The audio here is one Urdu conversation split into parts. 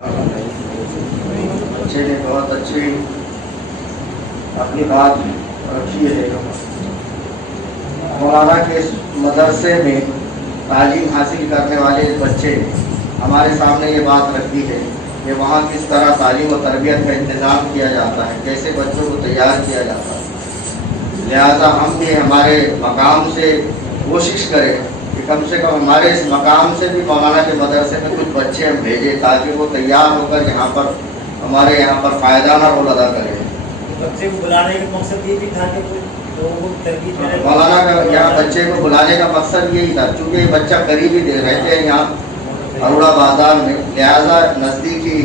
بچے نے بہت اچھی اپنی بات رکھی ہے۔ مولانا کے مدرسے میں تعلیم حاصل کرنے والے بچے ہمارے سامنے یہ بات رکھی ہے کہ وہاں کس طرح تعلیم و تربیت کا انتظام کیا جاتا ہے، کیسے بچوں کو تیار کیا جاتا ہے۔ لہذا ہم بھی ہمارے مقام سے کوشش کریں کہ کم سے کم ہمارے اس مقام سے بھی مولانا کے مدرسے میں کچھ بچے ہم بھیجیں تاکہ وہ تیار ہو کر ہمارے یہاں پر فائدانہ رول ادا کریں۔ بچے کو بلانے کا مقصد یہ بھی تھا کہ لوگوں کو تربیت ملے۔ مولانا کا یہاں بچے کو بلانے کا مقصد یہی تھا، چونکہ یہ بچہ قریب ہی رہتے ہیں یہاں اروڑا بازار میں، لہٰذا نزدیکی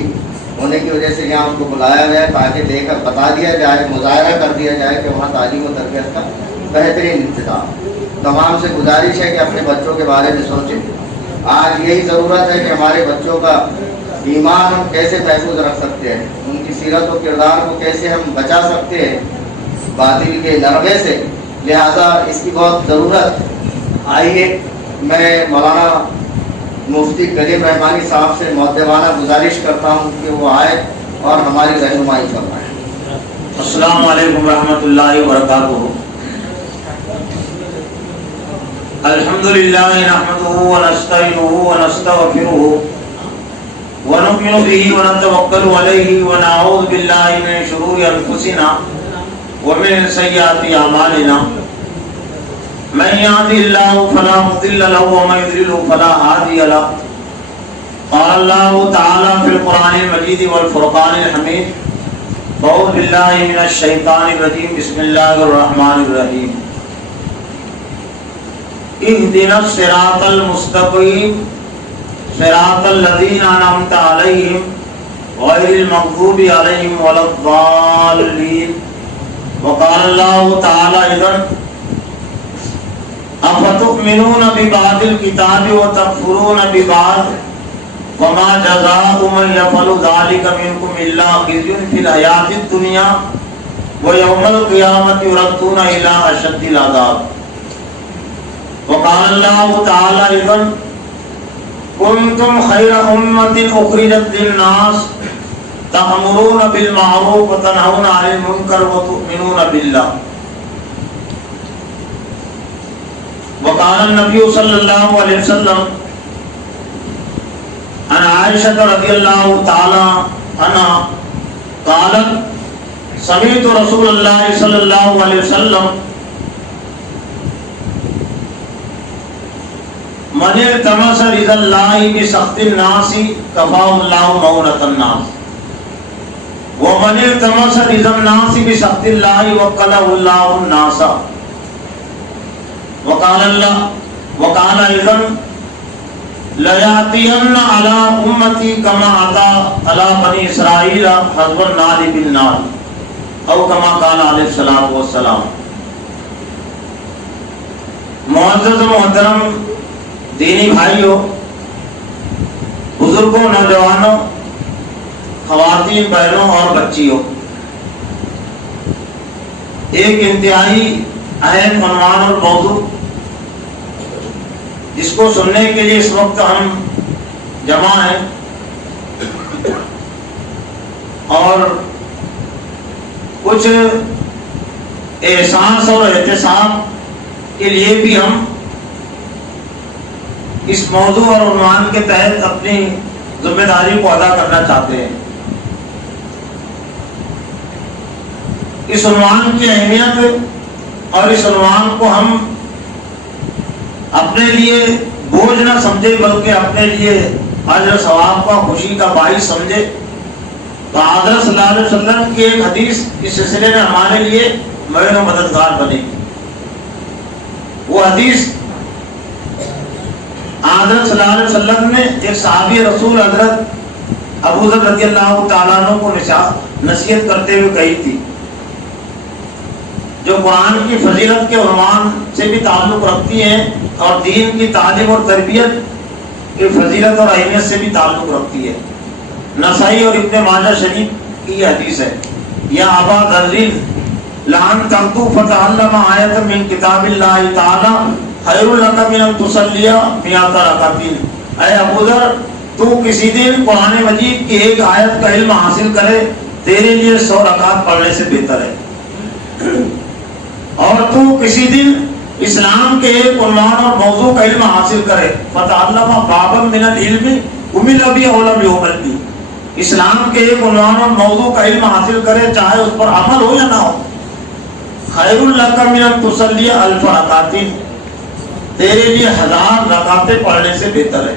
ہونے کی وجہ سے یہاں اس کو بلایا گیا تاکہ لے کر بتا دیا جائے، مظاہرہ کر دیا جائے کہ وہاں تعلیم و تربیت کا بہترین انتظام۔ تمام سے گزارش ہے کہ اپنے بچوں کے بارے میں سوچیں۔ آج یہی ضرورت ہے کہ ہمارے بچوں کا ایمان ہم کیسے محفوظ رکھ سکتے ہیں، ان کی سیرت و کردار کو کیسے ہم بچا سکتے ہیں باطل کے لرغے سے، لہذا اس کی بہت ضرورت۔ آئیے میں مولانا مفتی کلیم رحمانی صاحب سے مؤدبانہ گزارش کرتا ہوں کہ وہ آئے اور ہماری رہنمائی فرمائیں۔ السلام علیکم ورحمۃ اللہ وبرکاتہ۔ الحمدللہ نحمدہ ونستعینہ ونستغفرہ ونؤمن بہ ونتوکل علیہ ونعوذ باللہ من شرور انفسنا ومن سیئات اعمالنا، من یهد اللہ فلا مضل له ومن یضلل فلا هادی له۔ قال اللہ تعالی فی القرآن المجید والفرقان الحمید، اعوذ باللہ من الشیطان الرجیم، بسم اللہ الرحمن الرحیم۔ اهدنا الصراط المستقیم صراط الذین انعمت علیہم غیر المغضوب علیہم ولا الضالین۔ وقال اللہ تعالی اذن افتؤمنون ببعض الکتاب وتکفرون ببعض وما جزاء من يفعل ذلك منكم الا خزي في الحیاۃ الدنیا ویوم القیامۃ یردون الی اشد العذاب۔ وقال اللہ تعالی اذن کنتم خیر امۃ اخرجت للناس تأمرون بالمعروف وتنہون عن المنکر وتؤمنون باللہ۔ وقال النبی صلی اللہ علیہ وسلم عن عائشہ رضی اللہ تعالی عنہا قالت سمعت رسول اللہ صلی اللہ علیہ وسلم من التمس رضا اللہ بسخط الناس کفاہ اللہ مؤنۃ الناس ومن التمس رضا الناس بسخط اللہ وکلہ اللہ الناس۔ وقال اذن لیاتین علی امتی کما اتی علی بنی اسرائیل حزب النار بالنار، او کما قال علیہ الصلوۃ والسلام۔ معزز محترم دینی بھائیوں، بزرگوں، نوجوانوں، خواتین، بہنوں اور بچیوں، ایک انتہائی اہم عنوان اور موضوع جس کو سننے کے لیے اس وقت ہم جمع ہیں اور کچھ احساس اور احتساب کے لیے بھی ہم اس موضوع اور عنوان کے تحت اپنی ذمہ داری کو ادا کرنا چاہتے ہیں۔ اس عنوان کی اہمیت اور اس عنوان کو ہم اپنے لیے بوجھ نہ سمجھے بلکہ اپنے لیے اجر ثواب کا، خوشی کا باعث سمجھے تو حضرت صلی اللہ علیہ وسلم کی ایک حدیث اس سلسلے میں ہمارے لیے معین و مددگار بنے گی۔ وہ حدیث حضرت صلی اللہ علیہ وسلم نے ایک صحابی رسول حضرت ابو ذر رضی اللہ تعالیٰ عنہ کو نصیحت کرتے ہوئے کہی تھی، جو قرآن کی فضیلت کے عنوان سے بھی تعلق رکھتی ہیں اور دین کی تعلیم اور تربیت کی فضیلت اور اہمیت سے بھی تعلق رکھتی ہے۔ نسائی اور ابن ماجہ شریف کی یہ حدیث ہے، یا ابا ذر لعن تغدو فتعلم آیت من کتاب اللہ تعالی خیر لک من ان تصلی 100 رکعۃ۔ اے ابو ذر، تو کسی دن قرآن مجید کی ایک آیت کا علم حاصل کرے تیرے لیے 100 رکعت پڑھنے سے بہتر ہے. اور تو کسی دن اسلام کے ایک عنوان اور موضوع کا علم حاصل کرے فتعلم بابا من العلم عمل بھی او لم یعمل بھی. اسلام کے ایک عنوان اور موضوع کا علم حاصل کرے چاہے اس پر عمل ہو یا نہ ہو. خیر لک من ان تصلی 1000 رکعات، تیرے لیے 1000 رکعتیں پڑھنے سے بہتر ہے.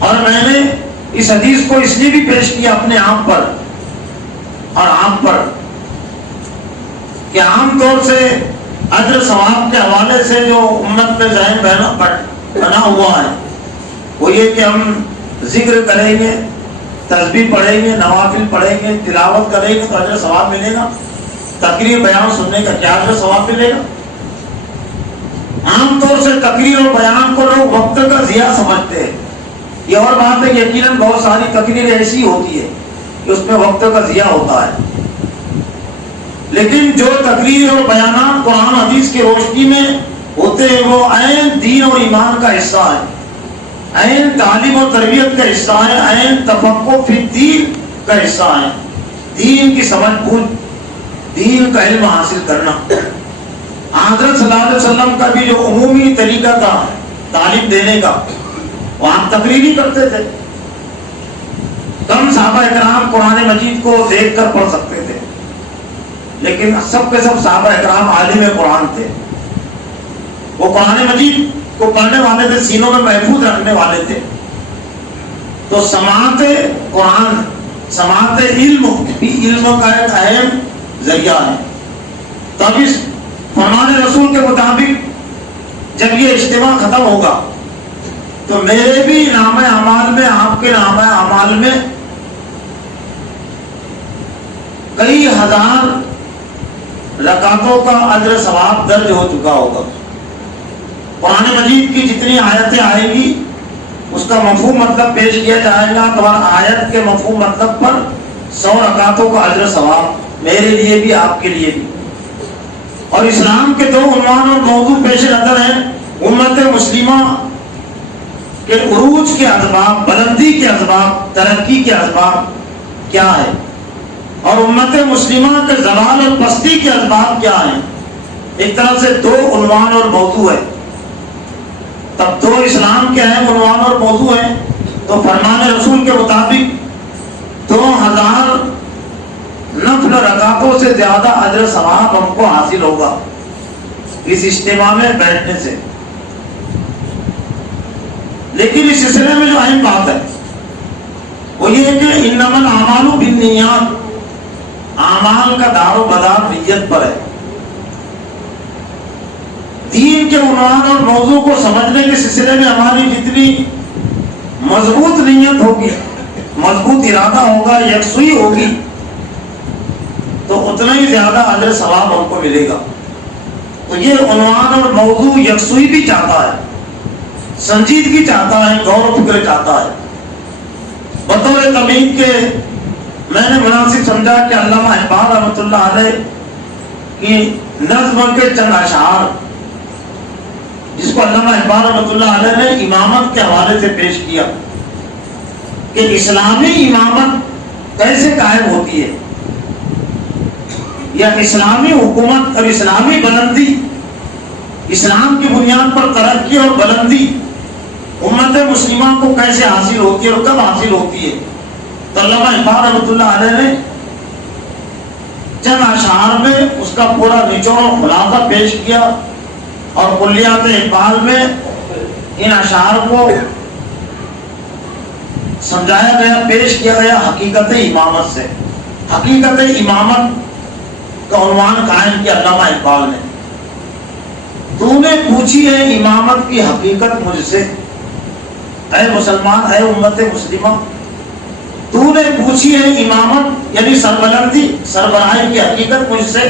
اور میں نے اس حدیث کو اس لیے بھی پیش کیا اپنے آپ پر اور آپ پر کہ عام طور سے اجر ثواب کے حوالے سے جو امت میں ذہن بنا ہوا ہے وہ یہ کہ ہم ذکر کریں گے، تسبیح پڑھیں گے، نوافل پڑھیں گے، تلاوت کریں گے تو اجر ثواب ملے گا. تقریر بیان سننے کا کیا اجر ثواب ملے گا؟ عام طور سے تقریر اور بیان کو لوگ وقت کا ضیاع سمجھتے ہیں. یہ اور بات ہے یقیناً بہت ساری تقریر ایسی ہوتی ہے کہ اس میں وقت کا ضیاع ہوتا ہے، لیکن جو تقریر اور بیانات قرآن حدیث کی روشنی میں ہوتے ہیں وہ عین دین اور ایمان کا حصہ ہے، عین تعلیم و تربیت کا حصہ ہے، عین تفقہ فی الدین کا حصہ ہے. دین کی سمجھ بوجھ، دین کا علم حاصل کرنا. حضرت صلی اللہ علیہ وسلم کا بھی جو عمومی طریقہ تھا تعلیم دینے کا وہ آپ تقریر ہی کرتے تھے. کم صحابہ اکرام قرآن مجید کو دیکھ کر پڑھ سکتے تھے، لیکن سب کے سب صحابہ اکرام عالم قرآن تھے. وہ قرآن مجید کو پڑھنے والے تھے، سینوں میں محفوظ رکھنے والے تھے. تو سماعت قرآن، سماعت علم بھی علم کا ایک اہم ذریعہ ہے. تب اس فرمان رسول کے مطابق جب یہ اجتماع ختم ہوگا تو میرے بھی نامہ اعمال میں، آپ کے نامہ اعمال میں کئی ہزار رکعتوں کا اجر ثواب درج ہو چکا ہوگا. قرآن مجید کی جتنی آیتیں آئیں گی اس کا مفہوم مطلب پیش کیا جائے گا تو ہر آیت کے مفہوم مطلب پر 100 رکعتوں کا اجر ثواب میرے لیے بھی آپ کے لیے بھی. اور اسلام کے 2 عنوان اور موضوع پیش نظر ہیں. امت مسلمہ کے عروج کے اسباب، بلندی کے اسباب، ترقی کے اسباب کیا ہے، اور امت مسلمہ کے زوال اور پستی کے اسباب کیا ہیں. ایک طرح سے 2 عنوان اور موضوع ہے. تب 2 اسلام کے اہم عنوان اور موضوع ہیں تو فرمان رسول کے مطابق 2000 نفل رکعتوں سے زیادہ اجر ثواب ہم کو حاصل ہوگا اس اجتماع میں بیٹھنے سے. لیکن اس سلسلے میں جو اہم بات ہے وہ یہ ہے کہ انما الاعمال بالنیات، اعمال کا دار و مدار نیت پر ہے. دین کے عنوان اور موضوع کو سمجھنے کے سلسلے میں ہماری جتنی مضبوط نیت ہوگی، مضبوط ارادہ ہوگا، یکسوئی ہوگی تو اتنا ہی زیادہ اجر ثواب ہم کو ملے گا. تو یہ عنوان اور موضوع یکسوئی بھی چاہتا ہے، سنجیدگی چاہتا ہے، غور و فکر چاہتا ہے. بطور تمہید کے میں نے مناسب سمجھا کہ علامہ اقبال رحمۃ اللہ علیہ کی نظم کے چند اشعار جس کو علامہ اقبال رحمۃ اللہ علیہ نے امامت کے حوالے سے پیش کیا کہ اسلامی امامت کیسے قائم ہوتی ہے، یا اسلامی حکومت اور اسلامی بلندی، اسلام کی بنیاد پر ترقی اور بلندی امت مسلمہ کو کیسے حاصل ہوتی ہے اور کب حاصل ہوتی ہے. تو علامہ اقبال رحمۃ اللہ علیہ نے چند اشعار میں اس کا پورا نچوڑ و خلاصہ پیش کیا اور کلیات اقبال میں ان اشعار کو سمجھایا گیا، پیش کیا گیا حقیقت امامت سے. حقیقت امامت کا عنوان قائم کیا علامہ اقبال نے. تو نے پوچھی ہے امامت کی حقیقت مجھ سے، اے مسلمان، اے امت مسلمہ، تو نے پوچھی ہے امامت یعنی سربلندی، سربراہی کی حقیقت مجھ سے.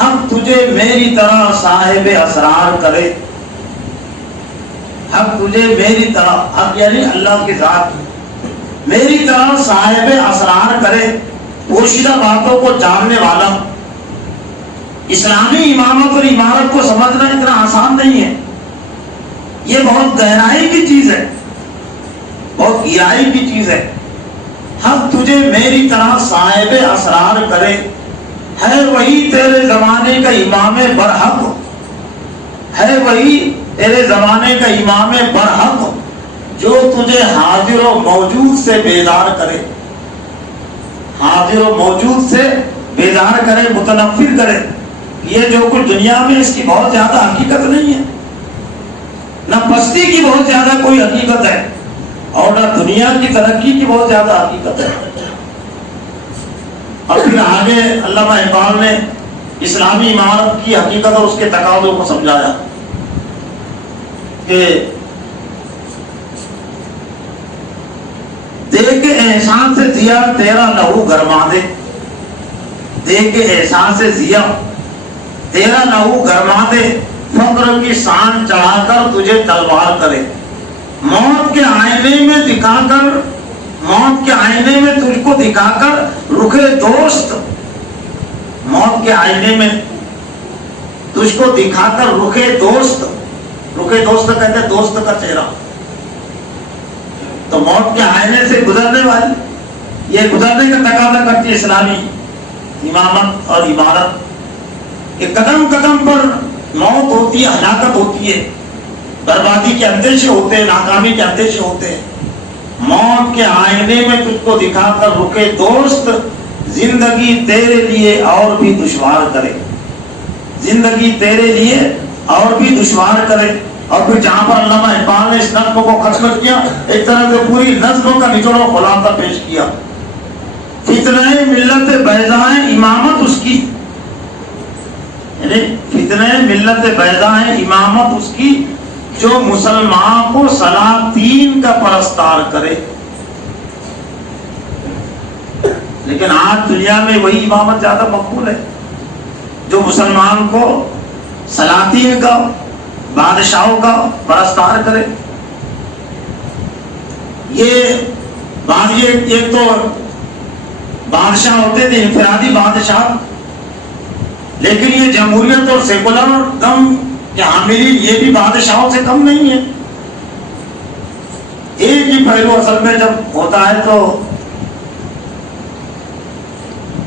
حق تجھے میری طرح صاحب اسرار کرے، حق تجھے میری طرح، حق یعنی اللہ کی ذات، میری طرح صاحب اسرار کرے، پوشیدہ باتوں کو جاننے والا. اسلامی امامت اور امارت کو سمجھنا اتنا آسان نہیں ہے، یہ بہت گہرائی کی چیز ہے. بہت گہرائی کی چیز ہے. حق تجھے میری طرح صاحب اسرار کرے، ہے وہی تیرے زمانے کا امام برحق، ہے وہی تیرے زمانے کا امام برحق جو تجھے حاضر و موجود سے بیدار کرے، حاضر و موجود سے بیدار کرے، متنفر کرے. یہ جو کچھ دنیا میں اس کی بہت زیادہ حقیقت نہیں ہے، نہ پستی کی بہت زیادہ کوئی حقیقت ہے اور نہ دنیا کی ترقی کی بہت زیادہ حقیقت ہے. اور پھر آگے علامہ اقبال نے اسلامی عمارت کی حقیقت اور اس کے تقاضوں کو سمجھایا کہ دیکھ احسان سے ضیا تیرا لہو گرما دے، دیکھ احسان سے ضیا تیرا لہو گرما دے، فقر کی سان چڑھا کر تجھے تلوار کرے، موت کے آئینے میں دکھا کر، موت کے آئینے میں تجھ کو دکھا کر رخے دوست، موت کے آئینے میں تجھ کو دکھا کر رخے دوست، رخے دوست کہتے ہیں دوست کا چہرہ. تو موت کے آئینے سے گزرنے والی، یہ گزرنے کا تقاضا کرتی ہے اسلامی امامت اور عمارت کہ قدم قدم پر موت ہوتی ہے، ہلاکت ہوتی ہے، بربادی کے اندیشے ہوتے ہیں، ناکامی کے اندیشے ہوتے ہیں. موت کے آئینے میں تجھ کو دکھا کر رکے دوست، زندگی تیرے لیے اور بھی دشوار کرے، زندگی تیرے لیے اور بھی دشوار کرے. اور پھر جہاں پر علامہ اقبال نے اس نظم کو ختم کیا، ایک طرح سے پوری نظم کا نچوڑ و خلاصہ پیش کیا. فتنہ ملت بیضائے امامت اس کی، یعنی فتنہ ملت بیضائے امامت اس کی جو مسلمان کو سلاطین کا پرستار کرے. لیکن آج دنیا میں وہی امامت زیادہ مقبول ہے جو مسلمان کو سلاطین کا، بادشاہوں کا پرستار کرے. یہ ایک تو بادشاہ ہوتے تھے انفرادی بادشاہ، لیکن یہ جمہوریت اور سیکولر دم کے حاملین یہ بھی بادشاہوں سے کم نہیں ہے. ایک ہی پہلو اصل میں جب ہوتا ہے تو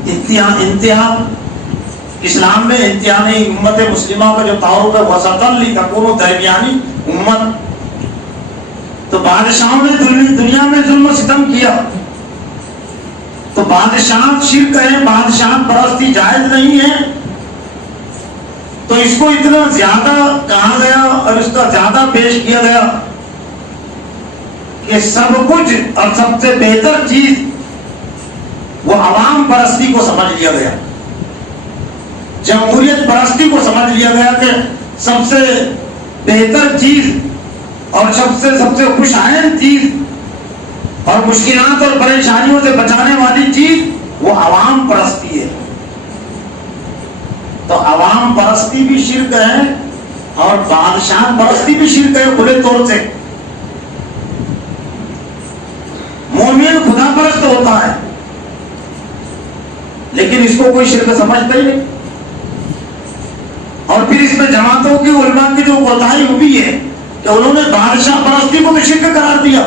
انتہا اسلام میں انتہا نہیں، امت مسلمہ کا جو تعارف ہے وسطاً لتکون درمیانی امت. تو بادشاہوں نے دنیا میں ظلم و ستم کیا، تو بادشاہ شرک ہے، بادشاہ پرستی جائز نہیں ہے. تو اس کو اتنا زیادہ کہا گیا اور اس کا زیادہ پیش کیا گیا کہ سب کچھ اور سب سے بہتر چیز وہ عوام پرستی کو سمجھ لیا گیا، جمہوریت پرستی کو سمجھ لیا گیا کہ سب سے بہتر چیز اور سب سے خوش آئند چیز اور مشکلات اور پریشانیوں سے بچانے والی چیز وہ عوام پرستی ہے. تو عوام پرستی بھی شرک ہے اور بادشاہ پرستی بھی شرک ہے کھلے طور سے. مومن خدا پرست ہوتا ہے لیکن اس کو کوئی شرک سمجھتا ہی نہیں. اور پھر اس میں جماعتوں کی علماء کی جو کوتاہی ہوئی ہے کہ انہوں نے بادشاہ پرستی کو بھی شرک قرار دیا،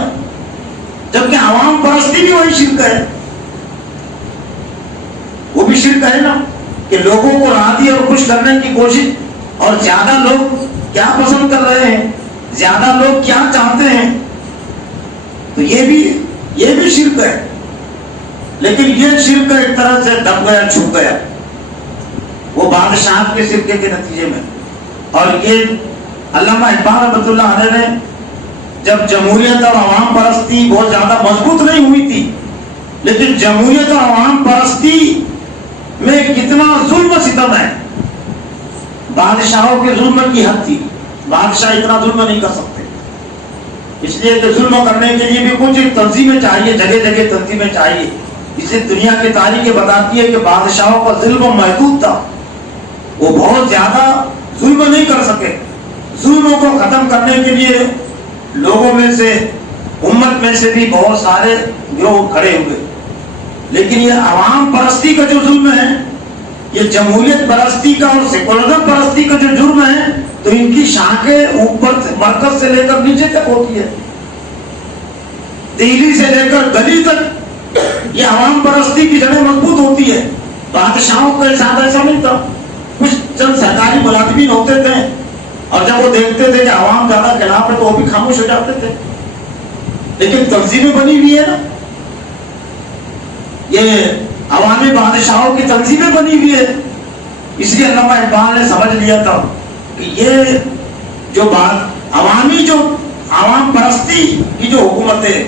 جبکہ عوام پرستی بھی وہی شرک ہے. وہ بھی شرک ہے نا کہ لوگوں کو راضی اور خوش کرنے کی کوشش، اور زیادہ لوگ کیا پسند کر رہے ہیں، زیادہ لوگ کیا چاہتے ہیں، تو یہ بھی شرک ہے. لیکن یہ شرک ایک طرح سے دب گیا، چھپ گیا وہ بادشاہ کے شرکے کے نتیجے میں. اور یہ علامہ اقبال رحمۃ اللہ علیہ نے جب جمہوریت اور عوام پرستی بہت زیادہ مضبوط نہیں ہوئی تھی، لیکن جمہوریت اور عوام پرستی میں کتنا ظلم و ستم ہے. بادشاہوں کے ظلم کی حد تھی، بادشاہ اتنا ظلم نہیں کر سکتے، اس لیے کہ ظلم کرنے کے لیے بھی کچھ تنظیمیں چاہیے، جگہ جگہ تنظیمیں چاہیے. اس لیے دنیا کی تاریخ بتاتی ہے کہ بادشاہوں کا ظلم محدود تھا، وہ بہت زیادہ ظلم نہیں کر سکے. ظلموں کو ختم کرنے کے لیے لوگوں میں سے، امت میں سے بھی بہت سارے گروہ کھڑے ہوئے. لیکن یہ عوام پرستی کا جو ظلم ہے، یہ جمہوریت پرستی کا اور سیکولرزم پرستی کا جو جرم ہے، تو ان کی شاخیں اوپر سے مرکز سے لے کر نیچے تک ہوتی ہے. دہلی سے لے کر گلی تک یہ عوام پرستی کی جڑیں مضبوط ہوتی ہے. بادشاہوں کے ساتھ ایسا نہیں تھا. کچھ چند سرکاری ملازمین ہوتے تھے اور جب وہ دیکھتے تھے کہ عوام زیادہ خلاف ہے تو وہ بھی خاموش ہو جاتے تھے. لیکن تنظیمیں بنی ہوئی ہے نا, یہ عوامی بادشاہوں کی تنظیمیں بنی ہوئی ہے. اس لیے علامہ اقبال نے سمجھ لیا تھا کہ یہ جو بات عوامی جو عوام پرستی کی جو حکومتیں,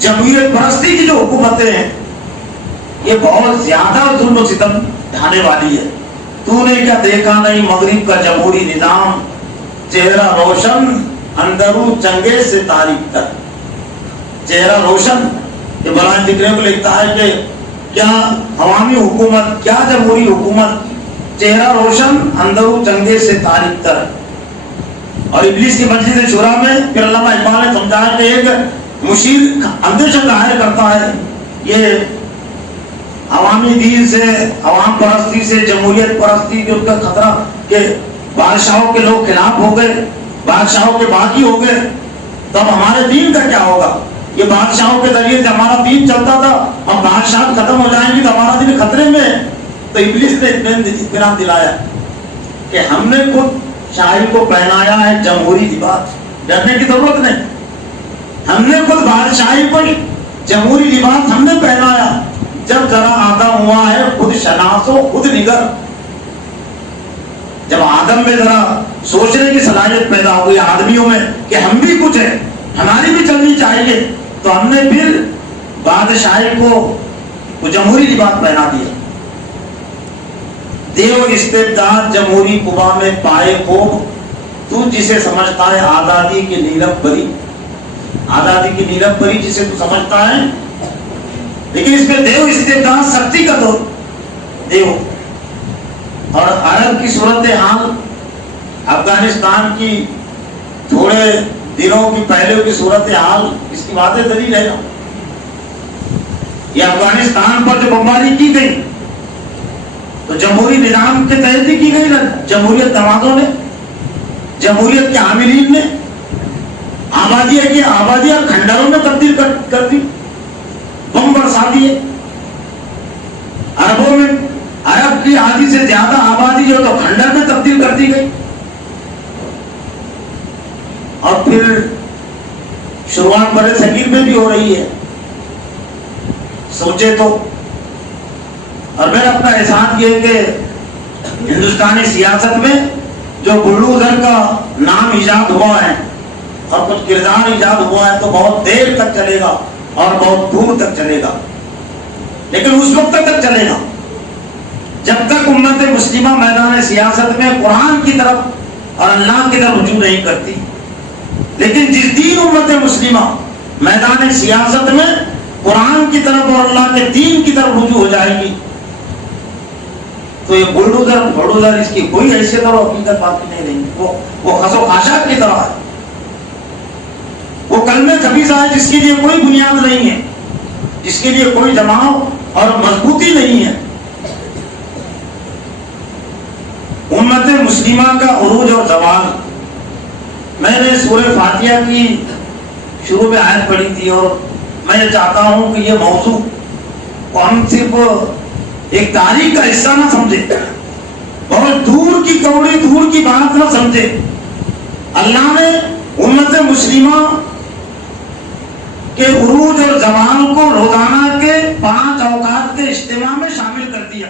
جمہوریت پرستی کی جو حکومتیں ہیں, یہ بہت زیادہ ظلم و ستم ڈھانے والی ہے. تو نے کیا دیکھا نہیں مغرب کا جمہوری نظام, چہرہ روشن اندرو چنگیز سے تاریخ تک. چہرہ روشن, یہ برائے دکھنے کو لکھتا ہے کہ کیا عوامی حکومت, کیا جمہوری حکومت, چہرہ روشن اندرو چنگیز سے تاریخ تک. اور ابلیس کی مجلس شورا میں پھر علامہ اقبال نے سمجھایا کہ ایک مشیر اندیشہ ظاہر کرتا ہے یہ عوامی دین سے, عوام پرستی سے, جمہوریت پرستی کے اس کا خطرہ کہ بادشاہوں کے لوگ خلاف ہو گئے, بادشاہوں کے باقی ہو گئے, تو اب ہمارے دین کا کیا ہوگا؟ یہ بادشاہوں کے ذریعے سے ہمارا دین چلتا تھا, اب بادشاہ ختم ہو جائیں گے تو ہمارا دین خطرے میں ہے. تو ابلیس نے اطمینان دلایا کہ ہم نے خود شاعر کو پہنایا ہے جمہوری لباس, ڈرنے کی ضرورت نہیں. ہم نے خود بادشاہی کو جمہوری لباس ہم نے پہنایا. جب ذرا آدم ہوا ہے خود شناس و خود نگر, جب آدم میں ذرا سوچنے کی صلاحیت پیدا ہو گئی آدمیوں میں کہ ہم بھی کچھ ہیں, ہماری بھی چلنی چاہیے, تو ہم نے پھر بادشاہی کو جمہوری لباس پہنا دیا. دیو استبداد جمہوری قبا میں پائے خوب, تو جسے سمجھتا ہے آزادی کی نیلم بری, آزادی کی نیلم بری جسے تو سمجھتا ہے, لیکن اس میں دیو استبداد سختی کا دور دیو. اور عرب کی صورتحال, افغانستان کی تھوڑے دنوں کی پہلے کی صورتحال اس کی واضح دلیل ہے نا. یہ افغانستان پر جو بمباری کی گئی تو جمہوری نظام کے تحت ہی کی گئی نا, جمہوریت نوازوں نے, جمہوریت کے عاملین نے آبادیاں کھنڈروں میں تبدیل کر دی, بم برسا دیے. عربوں میں عرب کی آدھی سے زیادہ آبادی جو تو کھنڈر میں تبدیل کر دی گئی. اور پھر شروعات بڑے صغیر میں بھی ہو رہی ہے. سوچے تو, اور میرا اپنا احساس یہ ہے کہ ہندوستانی سیاست میں جو بلڈوزر کا نام ایجاد ہوا ہے اور کچھ کردار ایجاد ہوا ہے تو بہت دیر تک چلے گا اور بہت دور تک چلے گا, لیکن اس وقت تک چلے گا جب تک امت مسلمہ میدان سیاست میں قرآن کی طرف اور اللہ کی طرف رجوع نہیں کرتی. لیکن جس دن امت مسلمہ میدان سیاست میں قرآن کی طرف اور اللہ کے دین کی طرف رجوع ہو جائے گی تو یہ بلڈوزر اس کی کوئی حیثیت اور حقیقت باقی نہیں رہی. وہ خس و خاشاک کی طرح ہے, وہ کلمہ خبیثہ ہے جس کے لیے کوئی بنیاد نہیں ہے, جس کے لیے کوئی جماؤ اور مضبوطی نہیں ہے. امت مسلمہ کا عروج اور زوال, میں نے سورہ فاتحہ کی شروع میں آیت پڑھی تھی اور میں یہ چاہتا ہوں کہ یہ موضوع کو ہم صرف ایک تاریخ کا حصہ نہ سمجھے, بہت دور کی کوڑی دور کی بات نہ سمجھے. اللہ نے امت مسلمہ کے عروج اور زوال کو روزانہ کے 5 اوقات کے اجتماع میں شامل کر دیا.